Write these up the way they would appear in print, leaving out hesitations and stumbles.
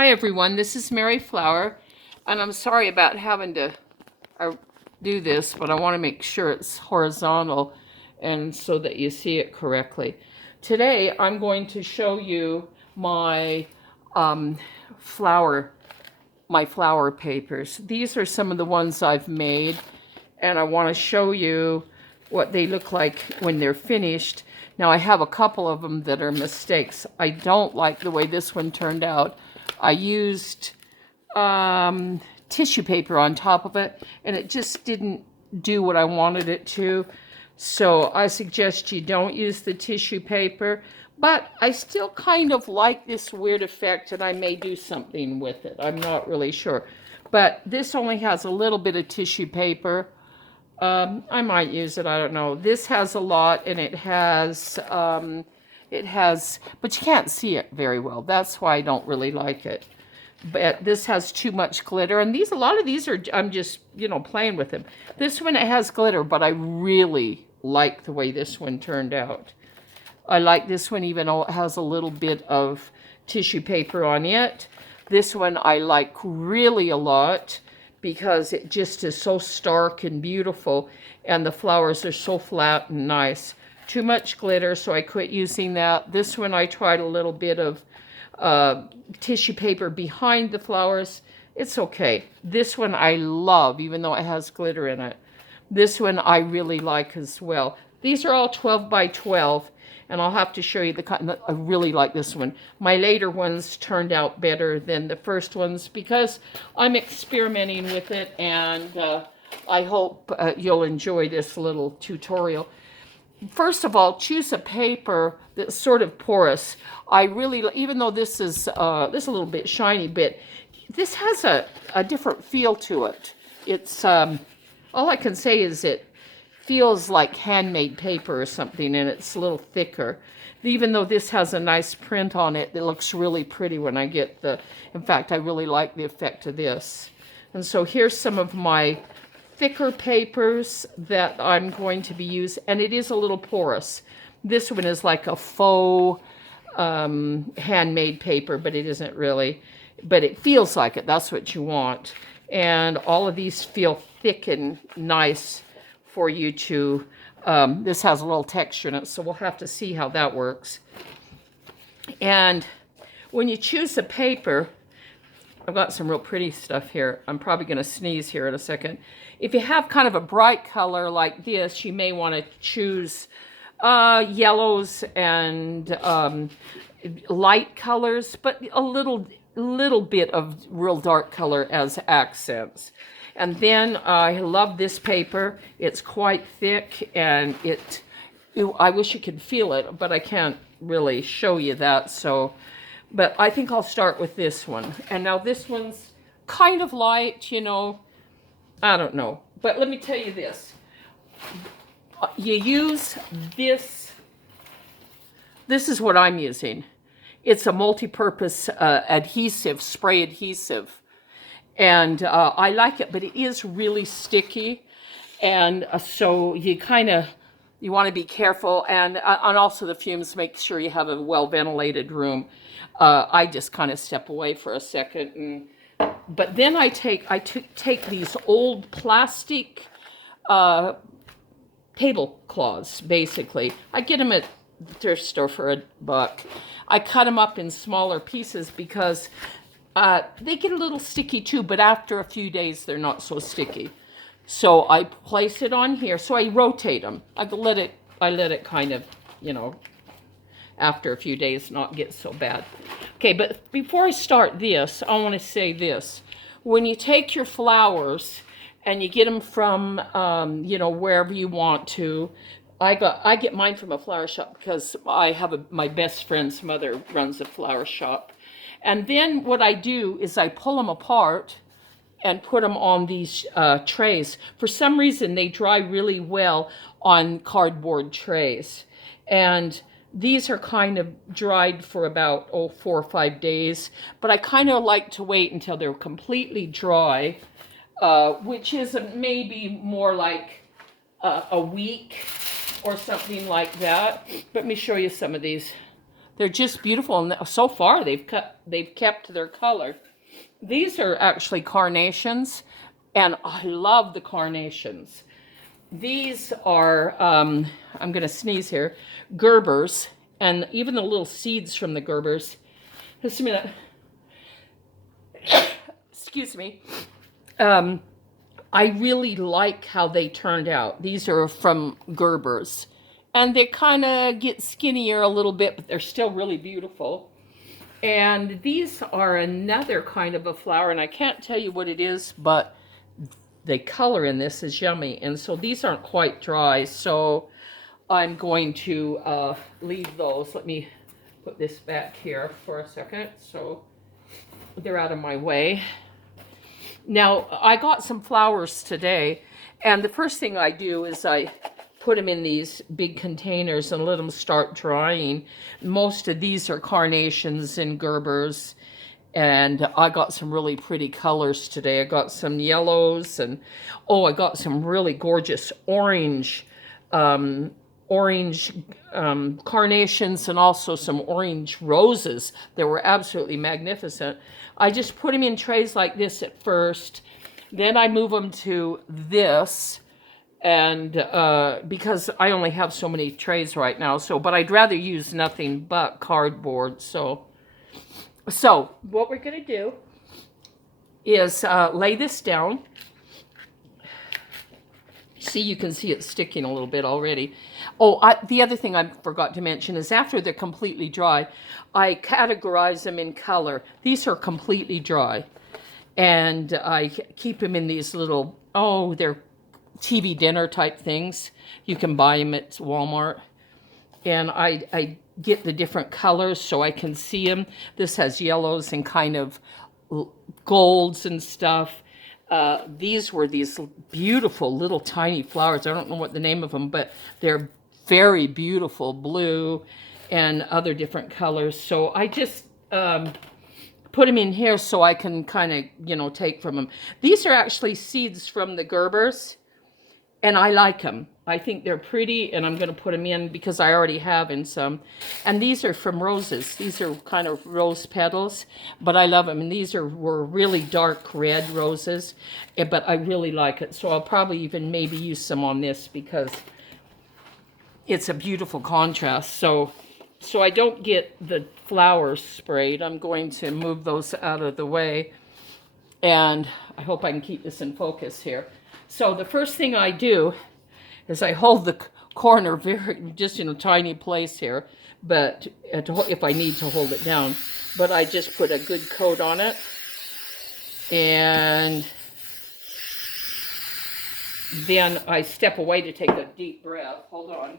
Hi everyone, this is Mary Flower, and I'm sorry about having to do this, but I want to make sure it's horizontal and so that you see it correctly. Today I'm going to show you my flower papers. These are some of the ones I've made, and I want to show you what they look like when they're finished. Now I have a couple of them that are mistakes. I don't like the way this one turned out. I used tissue paper on top of it, and it just didn't do what I wanted it to. So I suggest you don't use the tissue paper, but I still kind of like this weird effect, and I may do something with it. I'm not really sure. But this only has a little bit of tissue paper. I might use it, I don't know. This has a lot, and it has, but you can't see it very well. That's why I don't really like it. But this has too much glitter, and a lot of these are, I'm just, playing with them. This one, it has glitter, but I really like the way this one turned out. I like this one even though it has a little bit of tissue paper on it. This one I like really a lot because it just is so stark and beautiful, and the flowers are so flat and nice. Too much glitter, so I quit using that. This one I tried a little bit of tissue paper behind the flowers. It's okay. This one I love, even though it has glitter in it. This one I really like as well. These are all 12 by 12, and I'll have to show you the kind. I really like this one. My later ones turned out better than the first ones because I'm experimenting with it, and I hope you'll enjoy this little tutorial. First of all, choose a paper that's sort of porous. I really, even though this is a little bit shiny, but this has a different feel to it. It's all I can say is it feels like handmade paper or something, and it's a little thicker. Even though this has a nice print on it, it looks really pretty when I get in fact, I really like the effect of this. And so here's some of my thicker papers that I'm going to be using, and it is a little porous. This one is like a faux handmade paper, but it isn't really, but it feels like it. That's what you want. And all of these feel thick and nice for you to, this has a little texture in it, so we'll have to see how that works. And when you choose a paper, I've got some real pretty stuff here. I'm probably going to sneeze here in a second. If you have kind of a bright color like this, you may want to choose yellows and light colors, but a little bit of real dark color as accents. And then I love this paper. It's quite thick, and I wish you could feel it, but I can't really show you that. So, but I think I'll start with this one. And now this one's kind of light, I don't know. But let me tell you this. You use this. This is what I'm using. It's a multi-purpose adhesive, spray adhesive. And I like it, but it is really sticky. And so you want to be careful. And also the fumes, make sure you have a well-ventilated room. I just kind of step away for a second. But then I take these old plastic tablecloths, basically. I get them at the thrift store for $1. I cut them up in smaller pieces because they get a little sticky too, but after a few days, they're not so sticky. So I place it on here. So I rotate them. I let it kind of, after a few days, not get so bad. Okay, but before I start this, I want to say this. When you take your flowers and you get them from, wherever you want to, I get mine from a flower shop because I have my best friend's mother runs a flower shop. And then what I do is I pull them apart and put them on these trays. For some reason, they dry really well on cardboard trays. And these are kind of dried for about 4 or 5 days. But I kind of like to wait until they're completely dry, which is maybe more like a week or something like that. Let me show you some of these. They're just beautiful, and so far they've kept their color. These are actually carnations, and I love the carnations. These are, I'm going to sneeze here, Gerbers, and even the little seeds from the Gerbers. Just a minute. Excuse me. I really like how they turned out. These are from Gerbers. And they kind of get skinnier a little bit, but they're still really beautiful. And these are another kind of a flower, and I can't tell you what it is, but the color in this is yummy. And so these aren't quite dry, so I'm going to leave those. Let me put this back here for a second so they're out of my way. Now, I got some flowers today, and the first thing I do is I put them in these big containers and let them start drying. Most of these are carnations and Gerbers, and I got some really pretty colors today. I got some yellows, and oh, I got some really gorgeous orange carnations, and also some orange roses that were absolutely magnificent. I just put them in trays like this at first, then I move them to this, and because I only have so many trays right now, but I'd rather use nothing but cardboard. So what we're going to do is lay this down. See, you can see it sticking a little bit already. Oh, the other thing I forgot to mention is after they're completely dry, I categorize them in color. These are completely dry. And I keep them in these little, they're TV dinner type things. You can buy them at Walmart. And I get the different colors so I can see them. This has yellows and kind of golds and stuff. These were these beautiful little tiny flowers. I don't know what the name of them, but they're very beautiful, blue and other different colors. So I just put them in here so I can kind of, take from them. These are actually seeds from the Gerbers, and I like them. I think they're pretty, and I'm going to put them in because I already have in some. And these are from roses. These are kind of rose petals, but I love them. And these were really dark red roses, but I really like it. So I'll probably even maybe use some on this because it's a beautiful contrast. So I don't get the flowers sprayed. I'm going to move those out of the way, and I hope I can keep this in focus here. So the first thing I do is I hold the corner just in a tiny place here, but if I need to hold it down, but I just put a good coat on it, and then I step away to take a deep breath. Hold on.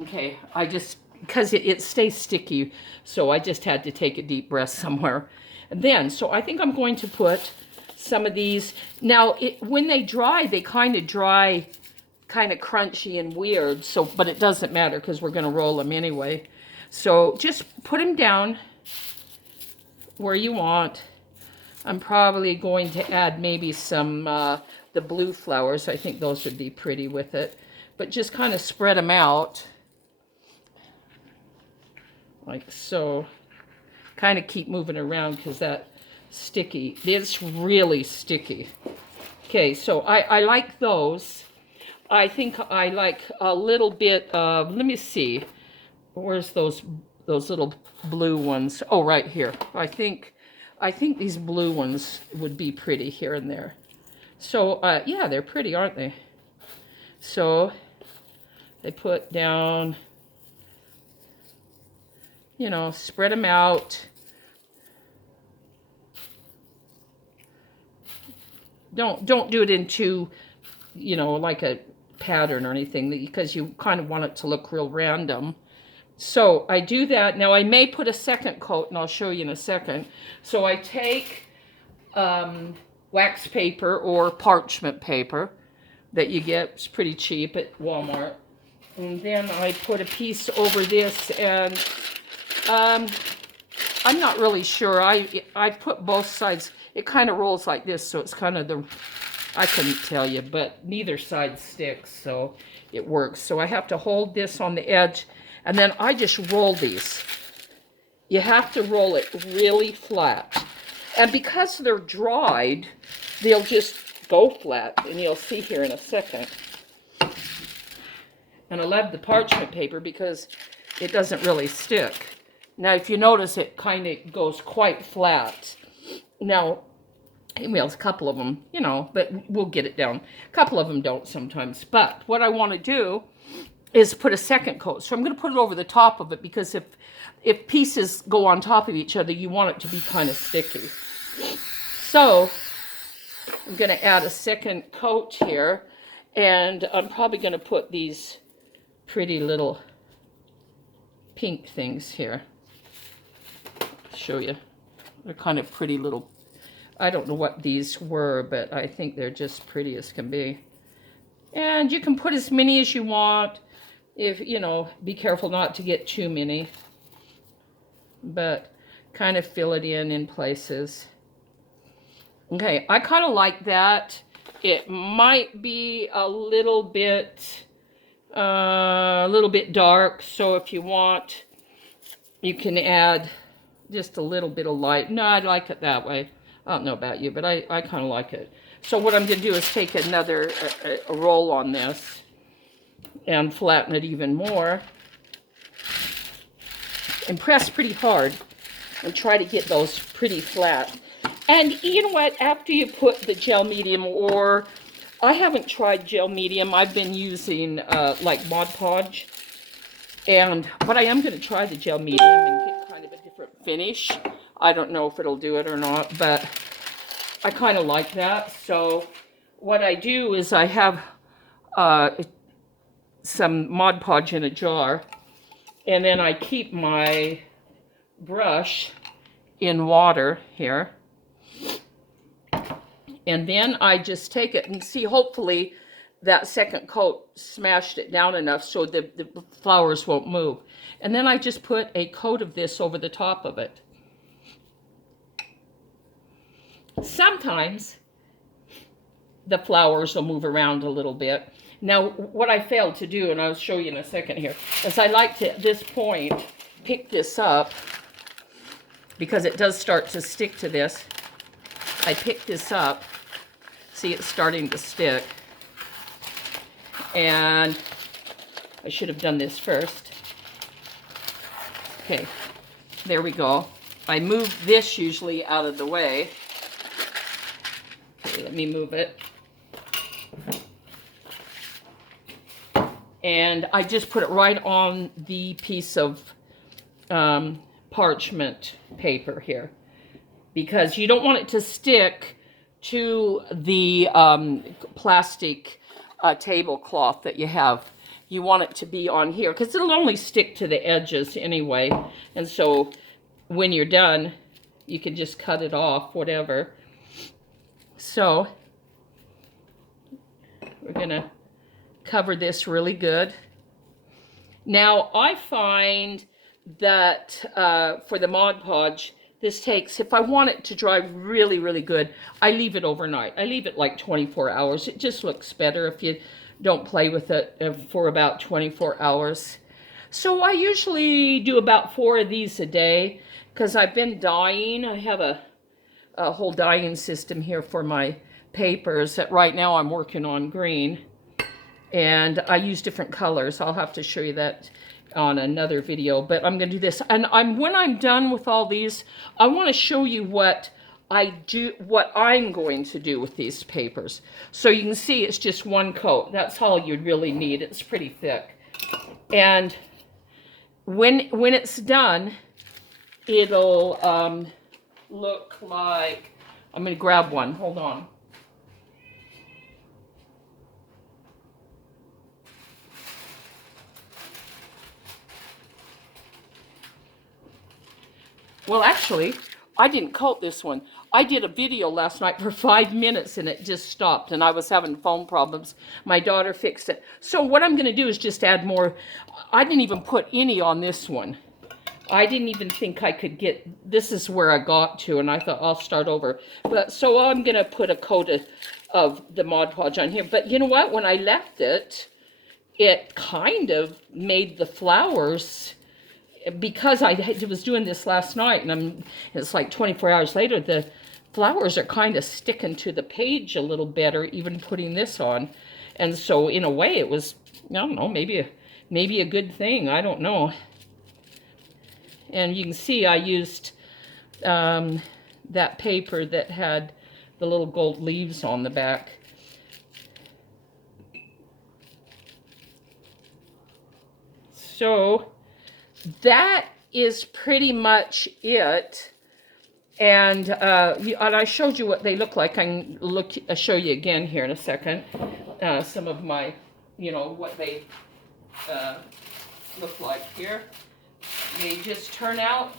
Okay, because it stays sticky, so I just had to take a deep breath somewhere. And then, so I think I'm going to put some of these. Now, when they dry, they kind of dry kind of crunchy and weird, but it doesn't matter because we're going to roll them anyway. So just put them down where you want. I'm probably going to add maybe some, the blue flowers. I think those would be pretty with it. But just kind of spread them out. Like so. Kind of keep moving around because that sticky. It's really sticky. Okay, so I like those. I think I like a little bit of, let me see. Where's those little blue ones? Oh, right here. I think these blue ones would be pretty here and there. So, yeah, they're pretty, aren't they? So, they put down, spread them out. Don't do it into, like a pattern or anything, because you kind of want it to look real random. So I do that. Now I may put a second coat, and I'll show you in a second. So I take wax paper or parchment paper that you get. It's pretty cheap at Walmart. And then I put a piece over this, and I'm not really sure. I put both sides. it kind of rolls like this, so it's kind of the, I couldn't tell you, but neither side sticks, so it works. So I have to hold this on the edge, and then I just roll these. You have to roll it really flat. And because they're dried, they'll just go flat, and you'll see here in a second. And I love the parchment paper because it doesn't really stick. Now, if you notice, it kind of goes quite flat. Now, well, a couple of them, you know, but we'll get it down. A couple of them don't sometimes. But what I want to do is put a second coat. So I'm going to put it over the top of it because if pieces go on top of each other, you want it to be kind of sticky. So I'm going to add a second coat here, and I'm probably going to put these pretty little pink things here. I'll show you. They're kind of pretty little, I don't know what these were, but I think they're just pretty as can be. And you can put as many as you want. If, you know, be careful not to get too many. But kind of fill it in places. Okay, I kind of like that. It might be a little bit dark, so if you want, you can add just a little bit of light. No, I like it that way. I don't know about you, but I kind of like it. So what I'm going to do is take another a roll on this and flatten it even more. And press pretty hard and try to get those pretty flat. And you know what? After you put the gel medium, or I haven't tried gel medium. I've been using like Podge. But I am going to try the gel medium and get kind of a different finish. I don't know if it'll do it or not, but I kind of like that. So what I do is I have some Mod Podge in a jar, and then I keep my brush in water here. And then I just take it and see, hopefully that second coat smashed it down enough so the flowers won't move. And then I just put a coat of this over the top of it. Sometimes the flowers will move around a little bit. Now, what I failed to do, and I'll show you in a second here, is I like to, at this point, pick this up because it does start to stick to this. I pick this up. See, it's starting to stick. And I should have done this first. Okay, there we go. I move this usually out of the way. Okay, let me move it. And I just put it right on the piece of parchment paper here, because you don't want it to stick to the plastic tablecloth that you have. You want it to be on here, because it'll only stick to the edges anyway. And so when you're done, you can just cut it off, whatever. So we're gonna cover this really good. Now I find that for the Mod Podge, this takes, if I want it to dry really, really good, I leave it overnight. I leave it like 24 hours. It just looks better if you don't play with it for about 24 hours. So I usually do about 4 of these a day because I've been dyeing. I have a whole dyeing system here for my papers that right now I'm working on green. And I use different colors. I'll have to show you that on another video, but I'm going to do this. And when I'm done with all these, I want to show you what I'm going to do with these papers. So you can see it's just one coat. That's all you really need. It's pretty thick. And when it's done, it'll look like, I'm going to grab one. Hold on. Well, actually, I didn't coat this one. I did a video last night for 5 minutes and it just stopped and I was having phone problems. My daughter fixed it. So what I'm going to do is just add more. I didn't even put any on this one. I didn't even think I could get, this is where I got to, and I thought I'll start over. But so I'm going to put a coat of the Mod Podge on here. But you know what? When I left it, it kind of made the flowers, because I was doing this last night, and it's like 24 hours later, the flowers are kind of sticking to the page a little better, even putting this on. And so in a way it was, I don't know, maybe a good thing. I don't know. And you can see I used that paper that had the little gold leaves on the back. So that is pretty much it. And I showed you what they look like. I can show you again here in a second. Some of my, what they look like here. They just turn out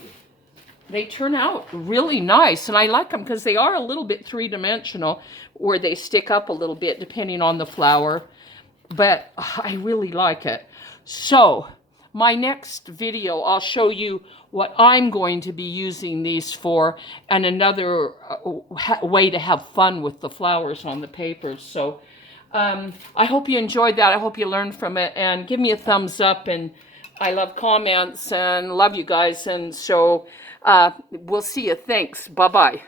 really nice. And I like them because they are a little bit three-dimensional, or they stick up a little bit depending on the flower. But I really like it. So my next video, I'll show you what I'm going to be using these for, and another way to have fun with the flowers on the papers. So I hope you enjoyed that. I hope you learned from it, and give me a thumbs up. And I love comments and love you guys. And so we'll see you. Thanks. Bye-bye.